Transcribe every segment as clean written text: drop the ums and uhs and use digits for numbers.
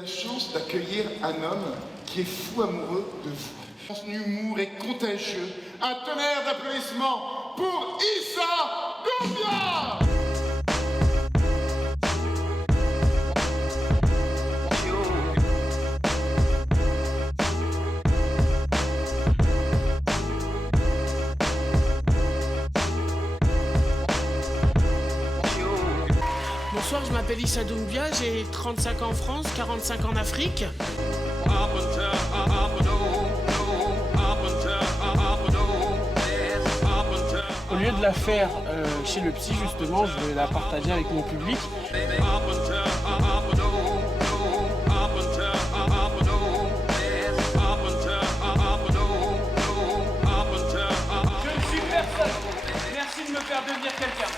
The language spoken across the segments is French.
la chance d'accueillir un homme qui est fou amoureux de vous. Son humour est contagieux. Un tonnerre d'applaudissements pour Issa Doumbia. Bonsoir, je m'appelle Issa Doumbia, j'ai 35 ans en France, 45 ans en Afrique. Au lieu de la faire chez le psy, justement, je vais la partager avec mon public. Je ne suis personne. Merci de me faire devenir quelqu'un.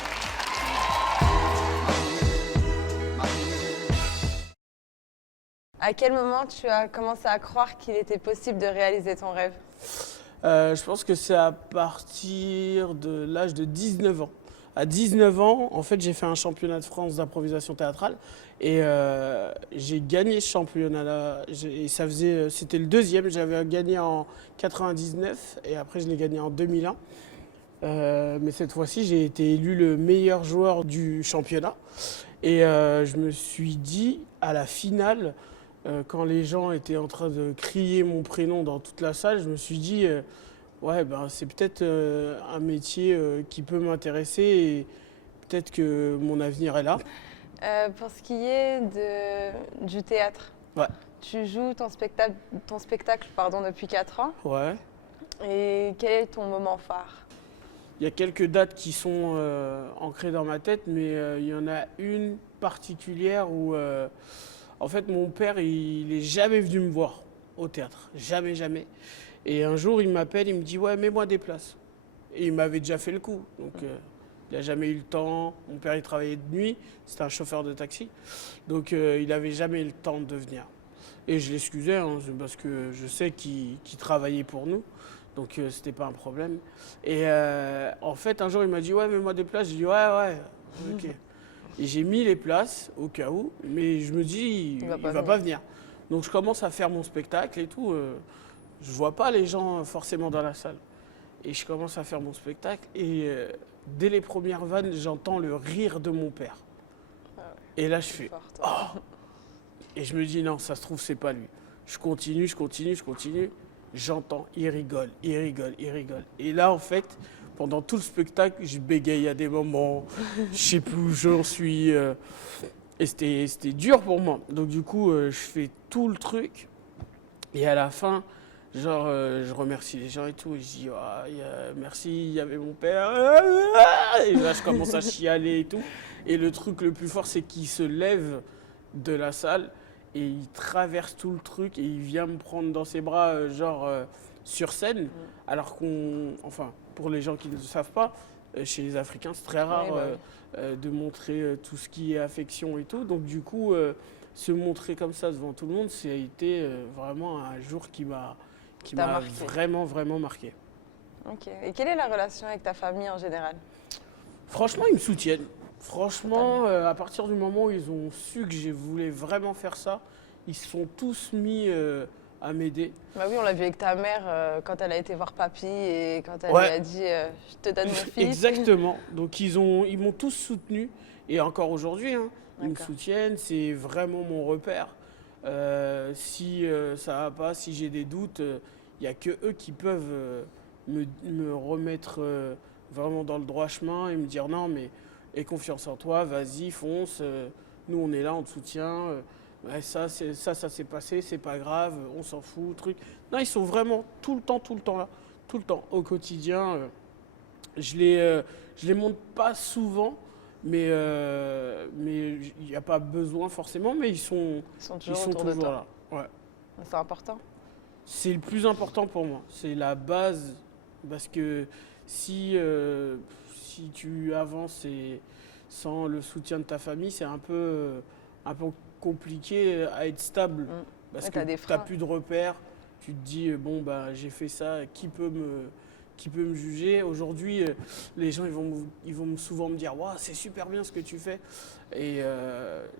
À quel moment tu as commencé à croire qu'il était possible de réaliser ton rêve? Je pense que c'est à partir de l'âge de 19 ans. À 19 ans, en fait, j'ai fait un championnat de France d'improvisation théâtrale et j'ai gagné ce championnat-là. C'était le deuxième, j'avais gagné en 99 et après je l'ai gagné en 2001. Mais cette fois-ci, j'ai été élu le meilleur joueur du championnat et je me suis dit à la finale, quand les gens étaient en train de crier mon prénom dans toute la salle, je me suis dit, ouais, ben, c'est peut-être un métier qui peut m'intéresser et peut-être que mon avenir est là. Pour ce qui est du théâtre, Ouais. tu joues ton spectacle depuis 4 ans. Ouais. Et quel est ton moment phare? Il y a quelques dates qui sont ancrées dans ma tête, mais il y en a une particulière où, en fait, mon père, il n'est jamais venu me voir au théâtre. Jamais, jamais. Et un jour, il m'appelle, il me dit « Ouais, mets-moi des places ». Et il m'avait déjà fait le coup. Donc, il n'a jamais eu le temps. Mon père, il travaillait de nuit. C'était un chauffeur de taxi. Donc, il n'avait jamais eu le temps de venir. Et je l'excusais, hein, parce que je sais qu'il travaillait pour nous. Donc, c'était pas un problème. Et en fait, un jour, il m'a dit « Ouais, mets-moi des places ». J'ai dit « Ouais, ok ». Et j'ai mis les places au cas où, mais je me dis, il va pas venir. Donc je commence à faire mon spectacle et tout. Je vois pas les gens forcément dans la salle. Et je commence à faire mon spectacle et dès les premières vannes, j'entends le rire de mon père. Ah ouais, et là, je fais fort, « Oh !» Et je me dis, non, ça se trouve, c'est pas lui. Je continue. J'entends, il rigole. Et là, en fait, pendant tout le spectacle, je bégaye à des moments, je sais plus où j'en suis. Et c'était dur pour moi. Donc du coup, je fais tout le truc. Et à la fin, genre, je remercie les gens et tout. Et je dis, ah, merci, il y avait mon père. Et là, je commence à chialer et tout. Et le truc le plus fort, c'est qu'il se lève de la salle et il traverse tout le truc et il vient me prendre dans ses bras, sur scène. Alors enfin, pour les gens qui ne le savent pas, chez les Africains, c'est très rare de montrer tout ce qui est affection et tout. Donc du coup, se montrer comme ça devant tout le monde, ça a été vraiment un jour qui m'a vraiment, vraiment marqué. Ok. Et quelle est la relation avec ta famille en général? Franchement, ils me soutiennent. Franchement, à partir du moment où ils ont su que je voulais vraiment faire ça, ils se sont tous mis à m'aider. Bah oui, on l'a vu avec ta mère quand elle a été voir papy et quand elle lui a dit je te donne mon fils. Exactement. Donc ils m'ont tous soutenu et encore aujourd'hui, hein, ils me D'accord. soutiennent. C'est vraiment mon repère. Si ça va pas, si j'ai des doutes, il n'y a que eux qui peuvent me remettre vraiment dans le droit chemin et me dire non mais aie confiance en toi, vas-y, fonce. Nous on est là, on te soutient. Ouais, ça s'est passé, c'est pas grave, on s'en fout, truc. Non, ils sont vraiment tout le temps là, tout le temps, au quotidien. Je les montre pas souvent, mais il n'y a pas besoin forcément, mais ils sont toujours autour de toi. là. Ouais. C'est important. C'est le plus important pour moi, c'est la base, parce que si tu avances sans le soutien de ta famille, c'est un peu compliqué à être stable. Parce que tu n'as plus de repères. Tu te dis, bon, bah, j'ai fait ça, qui peut me juger? Aujourd'hui, les gens ils vont souvent me dire, wow, c'est super bien ce que tu fais. Et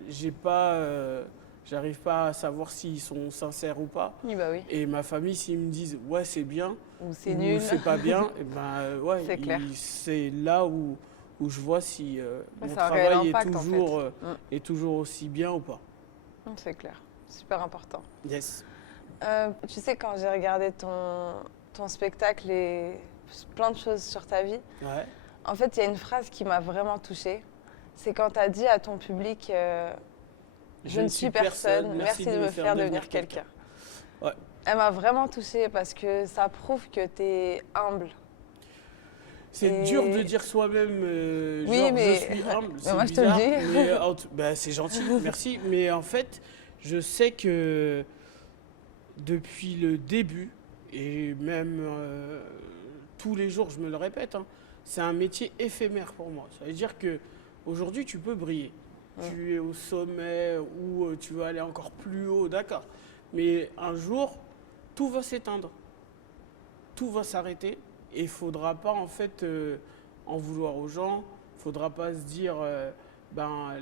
j'ai pas j'arrive pas à savoir s'ils sont sincères ou pas. Oui, bah oui. Et ma famille, s'ils me disent ouais, c'est bien Ou c'est ou nul. c'est pas bien, et ouais, C'est clair. c'est là où je vois si mon ça a un réel travail impact, en fait. est toujours aussi bien ou pas. C'est clair. Super important. Yes. Tu sais, quand j'ai regardé ton spectacle et plein de choses sur ta vie, Ouais. en fait, il y a une phrase qui m'a vraiment touchée. C'est quand tu as dit à ton public je ne suis personne, merci de me faire devenir quelqu'un. Ouais. Elle m'a vraiment touchée parce que ça prouve que tu es humble. C'est dur de dire soi-même, Oui, genre mais- je suis humble, Mais c'est moi, je te le bizarre, dis. mais c'est gentil, merci. Mais en fait, je sais que depuis le début, et même tous les jours, je me le répète, hein, c'est un métier éphémère pour moi. Ça veut dire que aujourd'hui, tu peux briller. Tu es au sommet ou tu vas aller encore plus haut, d'accord. Mais un jour, tout va s'éteindre. Tout va s'arrêter et il ne faudra pas en fait en vouloir aux gens. Il ne faudra pas se dire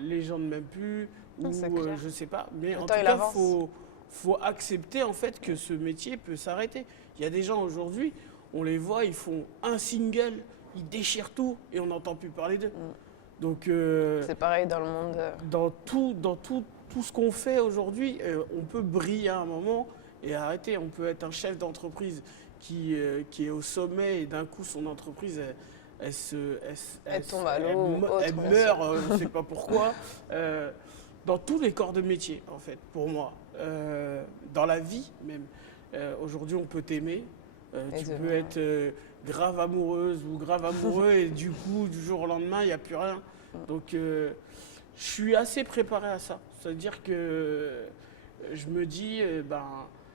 les gens ne m'aiment plus Non, ou c'est clair. je sais pas. Mais Le en temps, tout il cas, avance. faut accepter en fait que ce métier peut s'arrêter. Il y a des gens aujourd'hui, on les voit, ils font un single, ils déchirent tout et on n'entend plus parler d'eux. Donc C'est pareil dans le monde. dans tout ce qu'on fait aujourd'hui, on peut briller à un moment et arrêter. On peut être un chef d'entreprise qui est au sommet et d'un coup son entreprise Elle tombe à l'eau ou autre, elle bien meurt, je ne sais pas pourquoi. Dans tous les corps de métier en fait, pour moi. Dans la vie même. Aujourd'hui on peut t'aimer, Et tu demain, peux être grave amoureuse ou grave amoureux et du coup du jour au lendemain il n'y a plus rien. Donc je suis assez préparé à ça. C'est-à-dire que je me dis,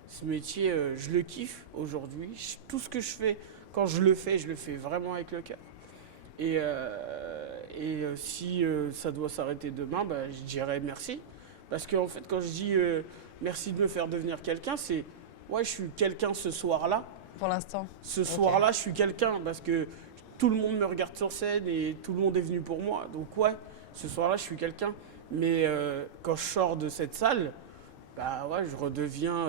ce métier, je le kiffe aujourd'hui. Tout ce que je fais, quand je le fais vraiment avec le cœur. Et si ça doit s'arrêter demain, je dirais merci. Parce qu'en fait, quand je dis merci de me faire devenir quelqu'un, c'est ouais, je suis quelqu'un ce soir-là. Pour l'instant. Ce soir-là, je suis quelqu'un parce que tout le monde me regarde sur scène et tout le monde est venu pour moi. Donc ouais, ce soir-là, je suis quelqu'un. Mais quand je sors de cette salle, ouais, je redeviens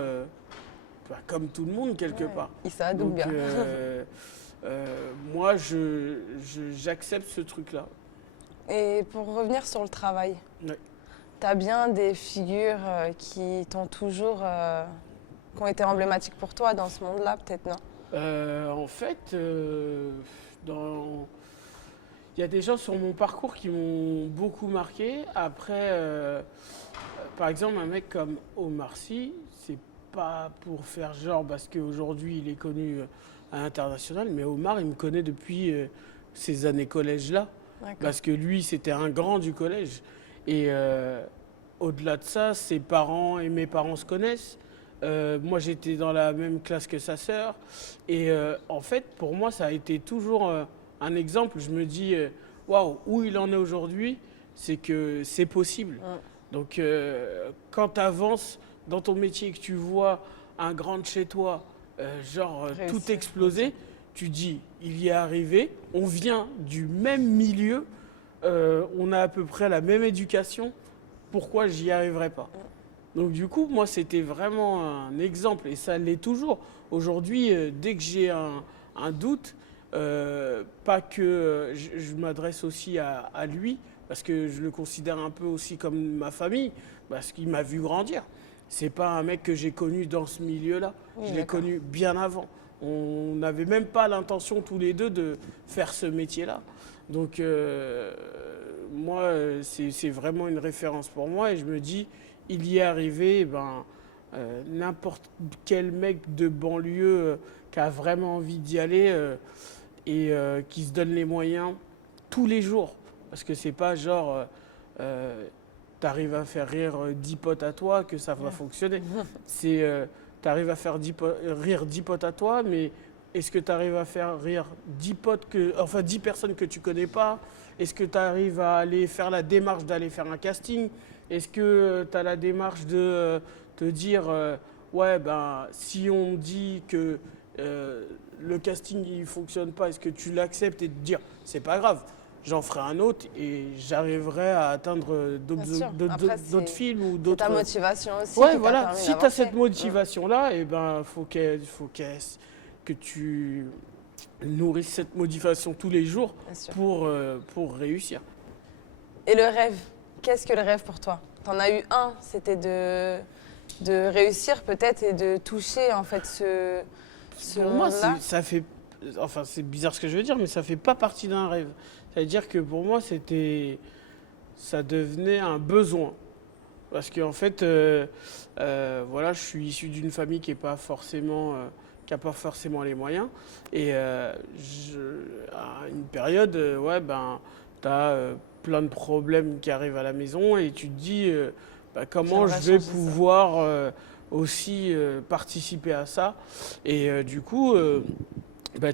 comme tout le monde quelque part. Issa Donc Doumbia. moi, j'accepte ce truc-là. Et pour revenir sur le travail, Ouais. tu as bien des figures qui t'ont toujours. Qui ont été emblématiques pour toi dans ce monde-là, peut-être, non? En fait, il y a des gens sur mon parcours qui m'ont beaucoup marqué. Après, par exemple, un mec comme Omar Sy, c'est pas pour faire genre parce qu'aujourd'hui il est connu à l'international, mais Omar, il me connaît depuis ces années collège-là. D'accord. Parce que lui, c'était un grand du collège. Et au-delà de ça, ses parents et mes parents se connaissent. Moi, j'étais dans la même classe que sa sœur. Et en fait, pour moi, ça a été toujours un exemple. Je me dis, waouh, où il en est aujourd'hui, c'est que c'est possible. Donc, quand tu avances dans ton métier et que tu vois un grand de chez toi, Réussir. tout exploser, tu dis, il y est arrivé. On vient du même milieu. On a à peu près la même éducation. Pourquoi j'y arriverai pas? Donc du coup, moi, c'était vraiment un exemple, et ça l'est toujours. Aujourd'hui, dès que j'ai un doute, pas que je m'adresse aussi à lui, parce que je le considère un peu aussi comme ma famille, parce qu'il m'a vu grandir. C'est pas un mec que j'ai connu dans ce milieu-là. Oui, Je l'ai d'accord. connu bien avant. On n'avait même pas l'intention tous les deux de faire ce métier-là. Donc moi, c'est vraiment une référence pour moi, et je me dis, il y est arrivé, n'importe quel mec de banlieue qui a vraiment envie d'y aller et qui se donne les moyens tous les jours. Parce que c'est pas genre, t'arrives à faire rire 10 potes à toi que ça va fonctionner. C'est, t'arrives à faire rire 10 potes à toi, mais est-ce que tu arrives à faire rire 10 personnes que tu connais pas? Est-ce que tu arrives à aller faire la démarche d'aller faire un casting? Est-ce que tu as la démarche de te dire si on dit que le casting ne fonctionne pas, est-ce que tu l'acceptes et te dire c'est pas grave, j'en ferai un autre et j'arriverai à atteindre d'autres films ou d'autres. C'est ta motivation aussi. Ouais, voilà. Si tu as cette motivation-là, et ben, que tu nourrisses cette motivation tous les jours pour réussir. Et le rêve, qu'est-ce que le rêve pour toi? T'en as eu un, c'était de réussir peut-être et de toucher en fait ce pour moi, monde-là. ça fait, enfin c'est bizarre ce que je veux dire, mais ça fait pas partie d'un rêve. C'est-à-dire que pour moi, ça devenait un besoin. Parce qu'en fait, voilà, je suis issu d'une famille qui n'a pas forcément les moyens. Et à une période, tu as plein de problèmes qui arrivent à la maison et tu te dis comment je vais pouvoir aussi participer à ça. Et du coup,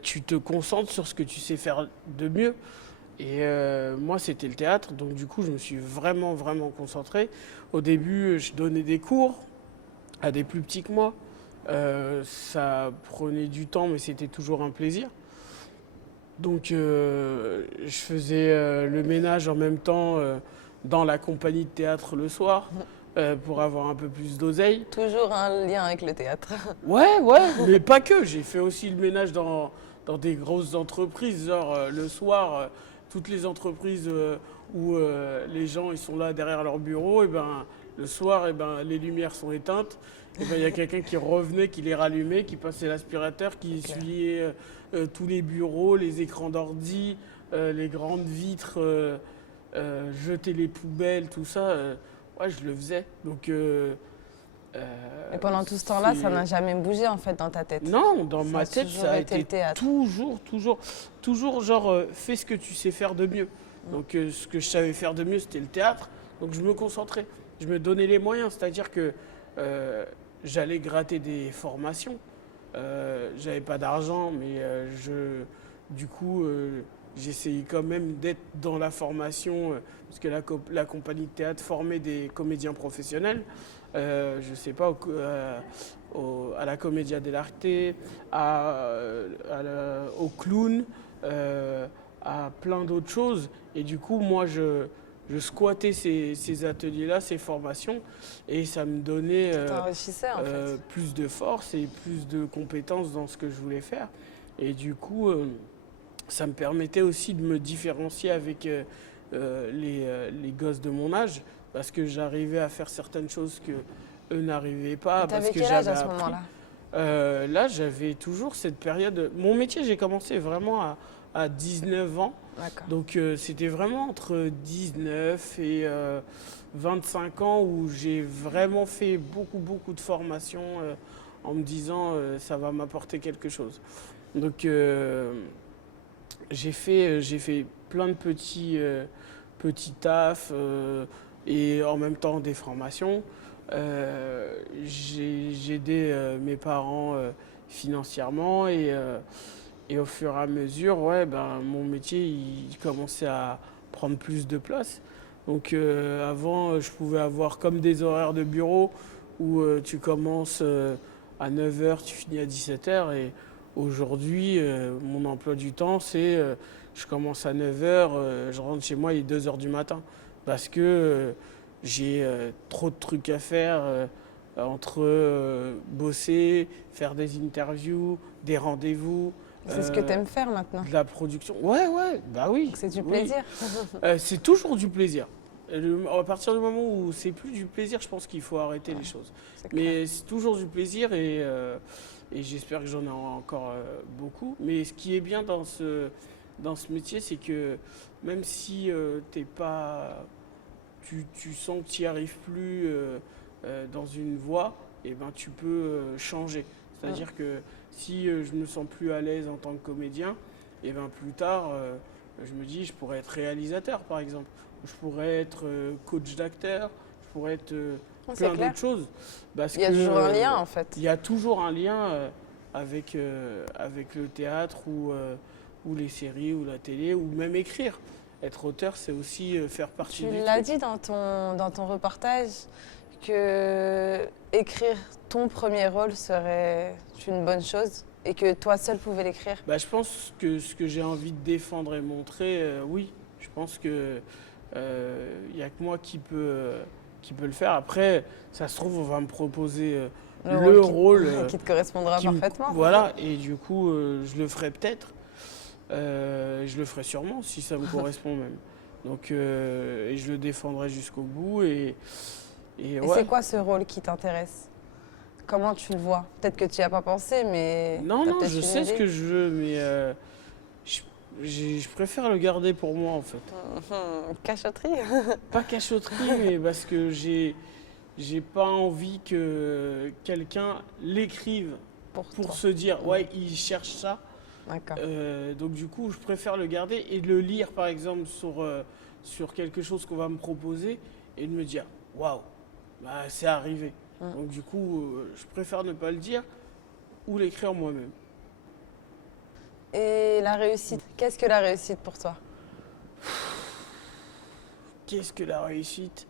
tu te concentres sur ce que tu sais faire de mieux. Et moi, c'était le théâtre, donc du coup, je me suis vraiment, vraiment concentré. Au début, je donnais des cours à des plus petits que moi. Ça prenait du temps, mais c'était toujours un plaisir. Donc, je faisais le ménage en même temps dans la compagnie de théâtre le soir pour avoir un peu plus d'oseille. Toujours un lien avec le théâtre. Ouais, mais pas que. J'ai fait aussi le ménage dans des grosses entreprises, genre le soir. Toutes les entreprises où les gens ils sont là derrière leur bureau, et ben, le soir, les lumières sont éteintes. Et ben, y a quelqu'un qui revenait, qui les rallumait, qui passait l'aspirateur, qui essuyait tous les bureaux, les écrans d'ordi, les grandes vitres, jeter les poubelles, tout ça. Je le faisais. Donc, et pendant tout ce temps-là, ça n'a jamais bougé en fait dans ta tête? Non, dans ma tête, ça a été toujours genre fais ce que tu sais faire de mieux. Donc ce que je savais faire de mieux, c'était le théâtre. Donc je me concentrais, je me donnais les moyens, c'est-à-dire que j'allais gratter des formations. J'avais pas d'argent, mais du coup, j'essayais quand même d'être dans la formation, parce que la compagnie de théâtre formait des comédiens professionnels. Je sais pas, à la Commedia dell'Arte, au clown, à plein d'autres choses. Et du coup, moi, je squattais ces ateliers-là, ces formations, et ça me donnait en fait. plus de force et plus de compétences dans ce que je voulais faire. Et du coup, ça me permettait aussi de me différencier avec les gosses de mon âge, parce que j'arrivais à faire certaines choses que eux n'arrivaient pas. Parce que quel âge à ce moment-là? Là, j'avais toujours cette période. Mon métier, j'ai commencé vraiment à 19 ans. D'accord. Donc, c'était vraiment entre 19 et 25 ans où j'ai vraiment fait beaucoup de formations en me disant ça va m'apporter quelque chose. Donc, j'ai fait plein de petits tafs et en même temps des formations. J'ai aidé mes parents financièrement et au fur et à mesure, mon métier il commençait à prendre plus de place. Donc avant, je pouvais avoir comme des horaires de bureau où tu commences à 9h, tu finis à 17h. Et aujourd'hui, mon emploi du temps, c'est je commence à 9h, je rentre chez moi, il est 2h du matin. Parce que j'ai trop de trucs à faire entre bosser, faire des interviews, des rendez-vous. C'est ce que tu aimes faire maintenant? De la production. Ouais, bah oui. Donc c'est du plaisir. C'est toujours du plaisir. À partir du moment où c'est plus du plaisir, je pense qu'il faut arrêter les choses. Mais c'est toujours du plaisir et j'espère que j'en ai encore beaucoup. Mais ce qui est bien dans ce métier, c'est que même si tu sens que tu n'y arrives plus dans une voie, et ben, tu peux changer. C'est-à-dire que si je me sens plus à l'aise en tant que comédien, et ben, plus tard, je me dis je pourrais être réalisateur par exemple. Je pourrais être coach d'acteur, je pourrais être plein d'autres choses. Parce il y a toujours un lien en fait. Il y a toujours un lien avec le théâtre ou les séries ou la télé ou même écrire. Être auteur, c'est aussi faire partie du truc. Tu l'as dit dans ton reportage que écrire ton premier rôle serait une bonne chose et que toi seul pouvais l'écrire. Je pense que ce que j'ai envie de défendre et montrer, oui. Je pense que y a que moi qui peut le faire. Après, ça se trouve, on va me proposer le rôle qui te correspondra parfaitement. Voilà, et du coup, je le ferai peut-être. Je le ferai sûrement si ça me correspond même. Donc, et je le défendrai jusqu'au bout. Et ouais. C'est quoi ce rôle qui t'intéresse? Comment tu le vois? Peut-être que tu n'y as pas pensé, mais... Non, je sais ce que je veux, mais je préfère le garder pour moi, en fait. Cachotterie? Pas cachotterie, mais parce que j'ai pas envie que quelqu'un l'écrive pour se dire, ouais, il cherche ça. D'accord. Donc du coup, je préfère le garder et de le lire, par exemple, sur quelque chose qu'on va me proposer et de me dire, waouh, bah, c'est arrivé. Donc du coup, je préfère ne pas le dire ou l'écrire moi-même. Et la réussite, qu'est-ce que la réussite pour toi? Qu'est-ce que la réussite?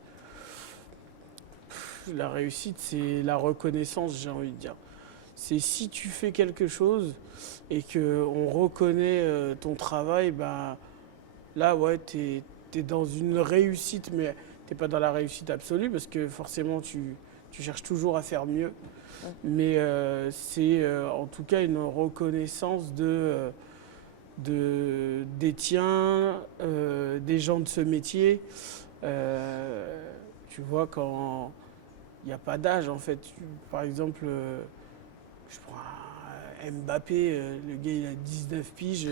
La réussite, c'est la reconnaissance, j'ai envie de dire. C'est si tu fais quelque chose et qu'on reconnaît ton travail, bah, là, ouais, t'es dans une réussite, mais t'es pas dans la réussite absolue parce que forcément, tu cherches toujours à faire mieux. Mais c'est en tout cas une reconnaissance des tiens, des gens de ce métier. Tu vois, quand il n'y a pas d'âge, en fait. Par exemple, je prends Mbappé, le gars il a 19 piges.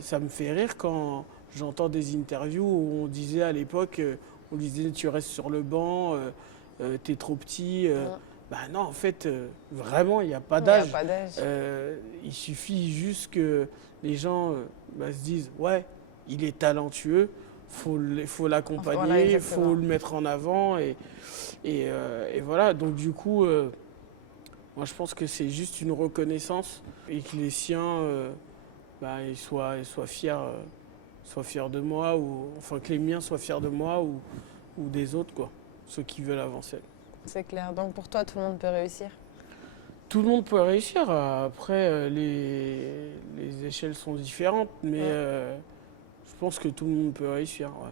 Ça me fait rire quand j'entends des interviews où on disait à l'époque, on disait tu restes sur le banc, t'es trop petit. Bah non, en fait, vraiment, il n'y a pas d'âge. Il suffit juste que les gens se disent, ouais, il est talentueux, faut l'accompagner, il faut le mettre en avant. Et voilà, donc du coup, moi je pense que c'est juste une reconnaissance et que les siens ils soient fiers de moi, ou enfin que les miens soient fiers de moi ou des autres, quoi, ceux qui veulent avancer. C'est clair. Donc pour toi, tout le monde peut réussir? Tout le monde peut réussir. Après, les échelles sont différentes, mais je pense que tout le monde peut réussir. Ouais.